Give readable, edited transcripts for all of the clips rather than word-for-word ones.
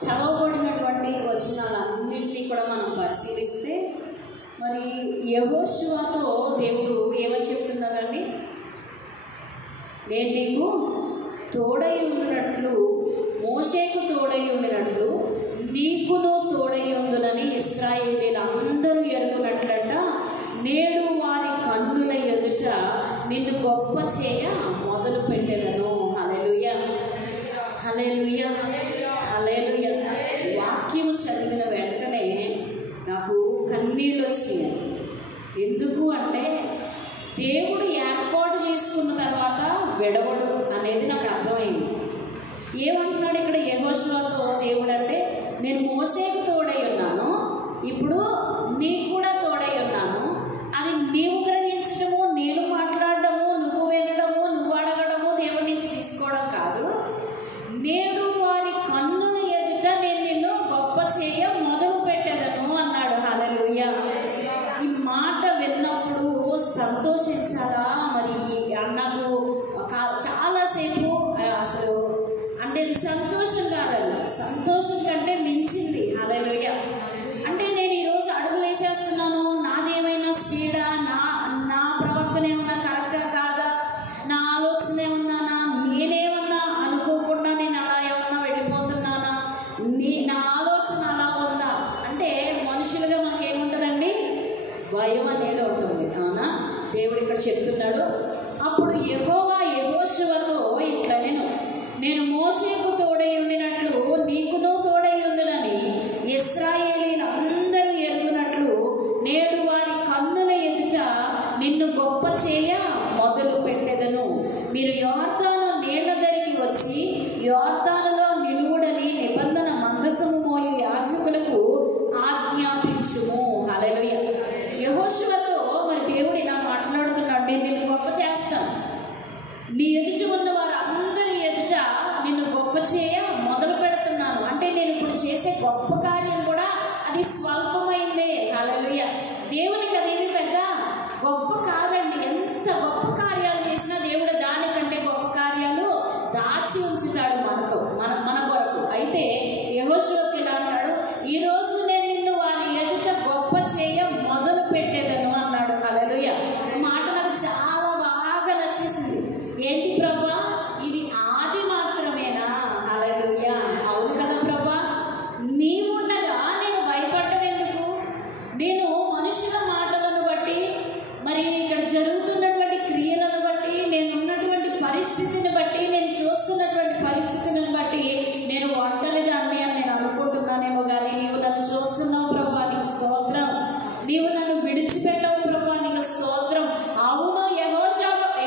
చదవబడినటువంటి వచనాలన్నింటినీ కూడా మనం పరిశీలిస్తే మరి యెహోషువతో దేవుడు ఏమని చెప్తున్నారండి? నేను నీకు తోడై ఉండినట్లు, మోషేకు తోడై ఉండినట్లు నీకును తోడై ఉండునని ఇశ్రాయేలీయులందరూ ఎరుగునట్లంట. నేడు వారి కన్నుల ఎదుట నిన్ను గొప్ప చేయ మొదలు పెట్టెదను. హల్లెలూయా, హల్లెలూయా, హల్లెలూయా. వాక్యం చదివిన వెంటనే నాకు కన్నీళ్ళు వచ్చినాయి. ఎందుకు అంటే దేవుడు ఏర్పాటు చేసుకున్న తర్వాత విడవడు అనేది నాకు అర్థమైంది. ఏమంటున్నాడు ఇక్కడ యెహోషువతో దేవుడు అంటే, నేను మోషేకు తోడై ఉన్నాను, ఇప్పుడు నీకు కూడా తోడై ఉన్నాను. అది నీవు గ్రహించడము, నేను మాట్లాడడము, నువ్వు వినడము, నువ్వు అడగడము దేవుడి నుంచి తీసుకోవడం కాదు. నేడు వారి కన్నుల ఎదుట నేను నిన్ను గొప్ప చేయ మొదలు పెట్టేదను అన్నాడు. హల్లెలూయా. ఈ మాట విన్నప్పుడు సంతోషించాలా? మరి నాకు చాలాసేపు అసలు అంటే ఇది సంతోషం కాదండి, సంతోషం కంటే మించింది. హల్లెలూయా. అంటే నేను ఈరోజు అడుగు వేసేస్తున్నాను, నాదేమైనా స్పీడా, నా ప్రవర్తన ఏమన్నా కరెక్టా కాదా, నా ఆలోచన ఏమన్నా, నేనేమన్నా అనుకోకుండా నేను అలా ఏమన్నా వెళ్ళిపోతున్నానా, నా ఆలోచన అలా ఉందా అంటే మనుషులుగా మనకేముంటుందండి? భయం అనేది ఉంటుంది. అవునా? దేవుడు ఇక్కడ చెప్తున్నాడు, అప్పుడు యెహోవా యెహోషువతో ఇట్లా నేను మోషేకు తోడై ఉండినట్లు నీకును తోడై ఉండునని ఇశ్రాయేలీయులందరూ ఎరుగునట్లు నేడు వారి కన్నుల ఎదుట నిన్ను గొప్ప చేయ మొదలు పెట్టెదను. మీరు యోర్దాను నీళ్ల దగ్గరికి వచ్చి యోర్దానులో నిలువుడని నిబంధన మందసము మోయు యాజకులకు ఆజ్ఞాపించుము. హల్లెలూయా. యెహోషువతో మరి దేవుడు ఇలా మాట్లాడుతున్నాడు, నేను నిన్ను గొప్ప చేస్తాను, నీ ఎదుట ఉన్న వారందరి ఎదుట నిన్ను గొప్ప చేయ మొదలు పెడుతున్నాను. అంటే నేను ఇప్పుడు చేసే గొప్ప కార్యం కూడా అది స్వల్పమైందే. హల్లెలూయా. దేవునికి అదేమి పెద్ద గొప్ప కాదండి. ఎంత గొప్ప కార్యాలు చేసినా దేవుడు దానికంటే గొప్ప కార్యాలు దాచి ఉంచుతాడు మనతో, మన కొరకు. అయితే యెహోషువకి ఇలా అన్నాడు, ఈరోజు నేను నిన్ను వారి ఎదుట గొప్ప చేయ మొదలు పెట్టేదను అన్నాడు. హల్లెలూయా. మాట నాకు చాలా బాగా నచ్చేసింది. ఏంటి ప్రభా, ఇది ఆది మాత్రమేనా? హల్లెలూయా. అవును కదా ప్రభా, నీవుండగా నేను భయపడటం ఎందుకు? నేను మనుషుల మాటలను బట్టి, మరి ఇక్కడ జరుగుతున్నటువంటి క్రియలను బట్టి, నేను ఉన్నటువంటి పరిస్థితిని బట్టి, నేను చూస్తున్నటువంటి పరిస్థితులను బట్టి నేను ఒంటరిదాన్ని అని నేను అనుకుంటున్నానేమో కానీ నీవు నన్ను చూస్తున్నావు ప్రభా, నీకు స్తోత్రం. నీవు నన్ను విడిచిపెట్టవు ప్రభా, నీకు స్తోత్రం. అవును,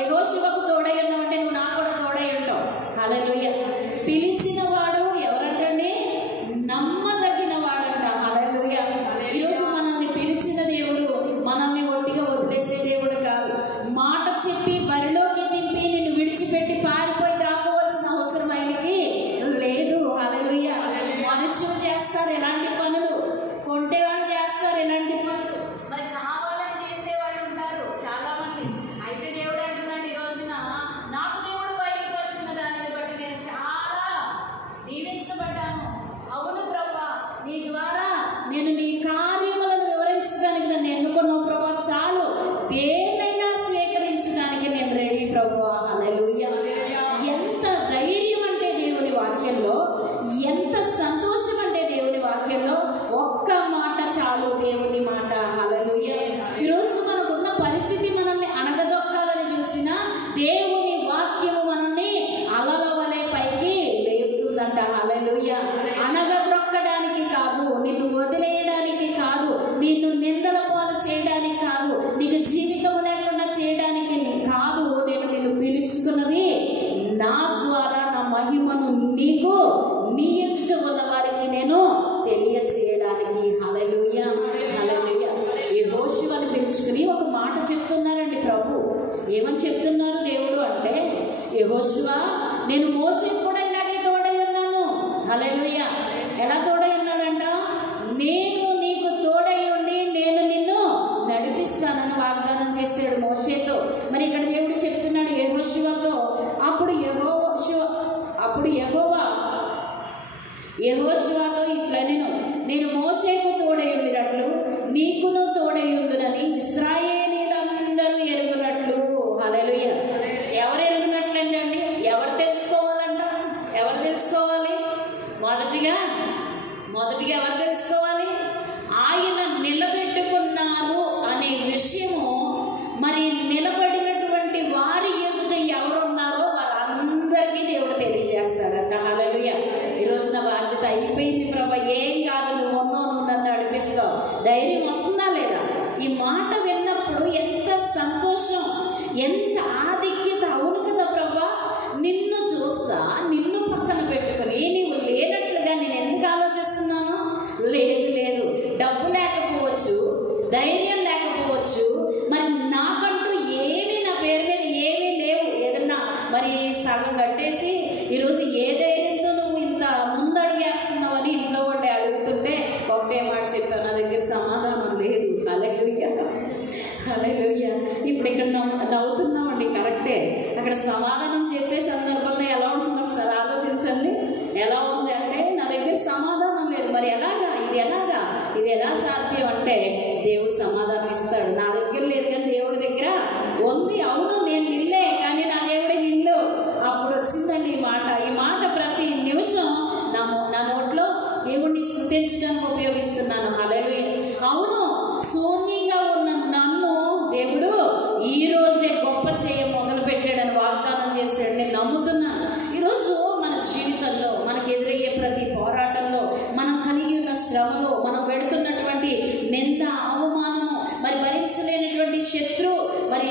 యెహోషువకు తోడై ఉన్నావంటే నువ్వు నాకు కూడా తోడై ఉంటావు. హల్లెలూయా. పిలిచిన వాడు ఎవరంటండి? నమ్మదగిన వాడంట. హల్లెలూయా. ఈరోజు మనల్ని పిలిచిన దేవుడు మనల్ని ఒట్టిగా వదిలేసే దేవుడు కాదు. మాట చెప్పి బరిలోకి దింపి నిన్ను విడిచిపెట్టి పారిపోయి దాకోవాల్సిన అవసరం ఆయనకి లేదు. హల్లెలూయా. మనుషులు చేస్తారు ఎలాంటి పనులు, కొంటేవాళ్ళు చేస్తారు ఎలాంటి పనులు, మరి కావాలని చేసేవాళ్ళు ఉంటారు చాలా మంది. అయితే దేవుడు అంటున్నాడు ఈ రోజున, నాకు దేవుడు బయటకు వచ్చిన దానిని బట్టి నేను చాలా దీవించబడ్డాను. అవును ప్రభా, నీ ద్వారా నేను నీ కార్యములను వివరించడానికి నన్ను ఎన్నుకున్నావు ప్రభా, చాలు, దేన్నైనా స్వీకరించడానికి నేను రెడీ ప్రభా. హల్లెలూయా. ఎంత ధైర్యం అంటే దేవుని వాక్యంలో, ఎంత సంతోషం అంటే దేవుని వాక్యంలో, ఒక్క మాట చాలు, దేవుని మాట. హల్లెలూయా. ఈరోజు మనకున్న పరిస్థితి మనల్ని అణగదొక్కాలని చూసినా దేవుని వాక్యము మనల్ని అలల వలె పైకి లేపుతుందంట. హల్లెలూయా. అణగదొక్కడానికి కాదు, నిన్ను వదిలేయడానికి కాదు, నిన్ను నిందల పాలు చేయడానికి కాదు, నీకు జీవితం లేకుండా చేయడానికి కాదు. నేను నిన్ను పిలుచుకున్నది నా ద్వారా నా మహిమను నీకు, నీ ఎదుట ఉన్న వారికి నేను తెలియచేయడానికి. హల్లెలూయా, హల్లెలూయా. యెహోషువను పిలుచుకుని ఒక మాట చెప్తున్నారండి ప్రభు. ఏమని చెప్తున్నారు దేవుడు అంటే, యెహోషువా, నేను మోషేకు కూడా ఇలాగే తోడై ఉన్నాను. హల్లెలూయా. ఎలా తోడై ఉన్నాడంట? నేను నీకు తోడై ఉండి నేను నిన్ను నడిపిస్తానని వాగ్దానం చేశాడు మోషేతో. మరి ఇక్కడ దేవుడు చెప్తున్నాడు యెహోషువతో, అప్పుడు యెహోవా యెహోషువతో ఇట్లా నేను మోషేకు తోడై ఉండినట్లు నీకును తోడై ఉందునని ఇశ్రాయేలీయులందరూ ఎరుగునట్లు. హల్లెలూయా. ఎవరు ఎరుగునట్లంటండి? ఎవరు తెలుసుకోవాలంట? ఎవరు తెలుసుకోవాలి? మొదటిగా ఎవరు తెలుసుకోవాలి? ఆయన నిలబెట్టుకున్నారు అనే విషయము మరి నిలబడినటువంటి వారి ఎదుట ఎవరున్నారో వారందరికీ దేవుడు తెలియజేస్తాడంట. హల్లెలూయా. ఈరోజు నా బాధ్యత అయిపోయింది ప్రభా, ఏం కాదు, నువ్వు నన్ను నడిపిస్తావు, ధైర్యం వస్తుందా లేదా? ఈ మాట విన్నప్పుడు ఎంత సంతోషం, ఎంత ఆధిక్యత. అవును కదా ప్రభా, నిన్ను చూస్తా, నిన్ను పక్కన పెట్టుకుని నీవు లేనట్లుగా నేను ఎందుకు ఆలోచిస్తున్నాను? లేదు, డబ్బు లేకపోవచ్చు, ధైర్యం లేకపోవచ్చు, మరి నాకంటూ ఏమీ నా పేరు మీద ఏమీ లేవు. ఏదన్నా మరి సగం కట్టేసి ఈరోజు ఏ ధైర్యంతో నువ్వు ఇంత ముందడుగేస్తున్నావు అని ఇంట్లో ఉండి అడుగుతుంటే ఒకటే మాట చెప్పాను, నా దగ్గర సమాధానం లేదు. హల్లెలూయా. ఇప్పుడు ఇక్కడ నవ్వుతున్నామండి, కరెక్టే. అక్కడ సమాధానం చెప్పే సందర్భంలో ఎలా ఉంటుందో ఒకసారి ఆలోచించండి. ఎలా ఉంది అంటే, నా దగ్గర సమాధానం లేదు, మరి ఇది ఎలా సాధ్యం అంటే దేవుడు సమాధానం ఇస్తాడు. నా దగ్గర లేదు కానీ దేవుడి దగ్గర ఉంది. అవును, నేను ఇల్లే కానీ నా దేవుడి ఇల్లు. అప్పుడు వచ్చిందండి ఈ మాట ప్రతి నిమిషం నా నోట్లో దేవుడిని స్తుతించడానికి ఉపయోగిస్తున్నాను. హల్లెలూయా. అవును, శూన్యంగా ఉన్న నన్ను దేవుడు ఈ రోజే గొప్ప చేయ మొదలు పెట్టాడని వాగ్దానం చేశాడు. నేను నమ్ముతున్నాను. ఈరోజు మన జీవితంలో మనకు ఎదురయ్యే ప్రతి పోరాటంలో, మనం కలిగి ఉన్న శ్రమలో, మనం పెడుతున్నటువంటి నింద, అవమానము, మరి భరించలేనటువంటి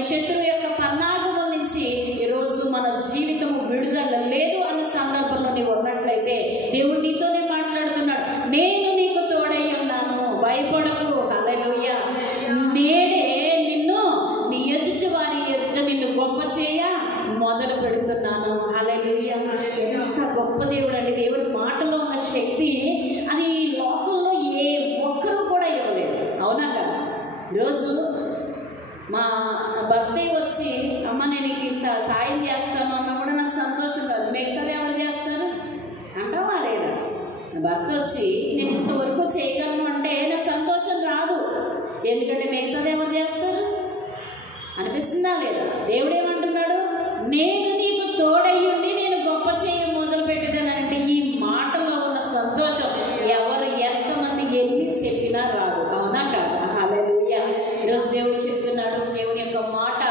శత్రువు యొక్క పన్నాగముల నుంచి ఈరోజు మన జీవితం విడుదల లేదు అన్న సందర్భంలో నీవు ఉన్నట్లయితే దేవుడు నీతోనే మాట్లాడుతున్నాడు. నేను నీకు తోడై ఉన్నాను, భయపడకు. హల్లెలూయా. నేడే నిన్ను నీ ఎదుటి వారి ఎదుట నిన్ను గొప్ప చేయ మొదలు పెడుతున్నాను. హల్లెలూయా. ఎంత గొప్ప దేవుడు అండి. దేవుడి మాటలో ఉన్న శక్తి అది ఈ లోకంలో ఏ ఒక్కరూ కూడా ఇవ్వలేదు. అవునా కదా? ఈరోజు మా భర్త వచ్చి, అమ్మ నేను నీకు ఇంత సాయం చేస్తాను అన్న కూడా నాకు సంతోషం కాదు. మిగతాది ఎవరు చేస్తారు అంటావా లేదా? నా భర్త వచ్చి నేను ఇంతవరకు చేయగలను అంటే నాకు సంతోషం రాదు. ఎందుకంటే మిగతాది ఎవరు చేస్తారు అనిపిస్తుందా లేదా? దేవుడు ఏమంటున్నాడు? నేను నీకు తోడయ్యుండి నేను గొప్ప చేయ మొదలు పెట్టేదానంటే ఈ మాటలో ఉన్న సంతోషం ఎవరు ఎంతమంది ఎన్ని చెప్పినా రాదు. అవునా కాదా? హల్లెలూయా. ఈరోజు దేవుడు చెప్తున్నాడు, దేవుని యొక్క మాట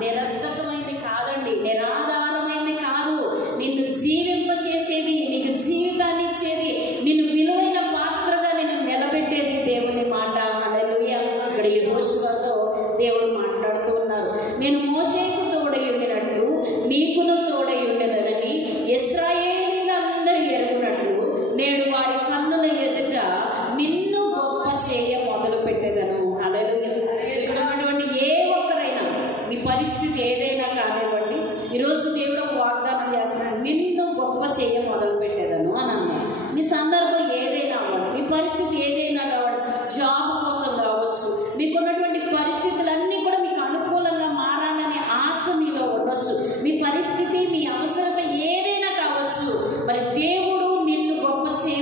నిరర్థకమైంది కాదండి, నిరాధారమైంది కాదు. నిన్ను జీవింపచేసేది, నీకు జీవితాన్ని ఇచ్చేది, నిన్ను విలువైన పాత్రగా నిన్ను నిలబెట్టేది దేవుని మాట. హల్లెలూయా. ఇక్కడ యెహోషువతో దేవుడు మాట్లాడుతూ ఉన్నారు. నేను మోషేకు తోడై ఉండినట్లు నీకును తోడై ఉండేదనని ఇశ్రాయేలీయులందరూ ఎరుగునట్లు నేడు వారి కన్నుల ఎదుట నిన్ను గొప్ప చేయ మొదలు పెట్టేదను. హల్లెలూయా. ఇక్కడ ఉన్నటువంటి ఏ ఒక్కరైనా మీ పరిస్థితి ఏదైనా కానివ్వండి, ఈరోజు దేవుడు ఒక వాగ్దానం చేస్తున్నాడు, నిన్ను గొప్ప చేయ మొదలు పెట్టేదను అని అన్నాడు. మీ సందర్భం ఏదైనా అవ్వండి, మీ పరిస్థితి ఏదైనా కావాలి, జాబ్ కోసం కావచ్చు, మీకున్నటువంటి పరిస్థితులన్నీ కూడా మీకు అనుకూలంగా మారాలనే ఆశ మీలో ఉండొచ్చు. మీ పరిస్థితి, మీ అవసరత ఏదైనా కావచ్చు, మరి దేవుడు నిన్ను గొప్ప చేయ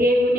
దేవుని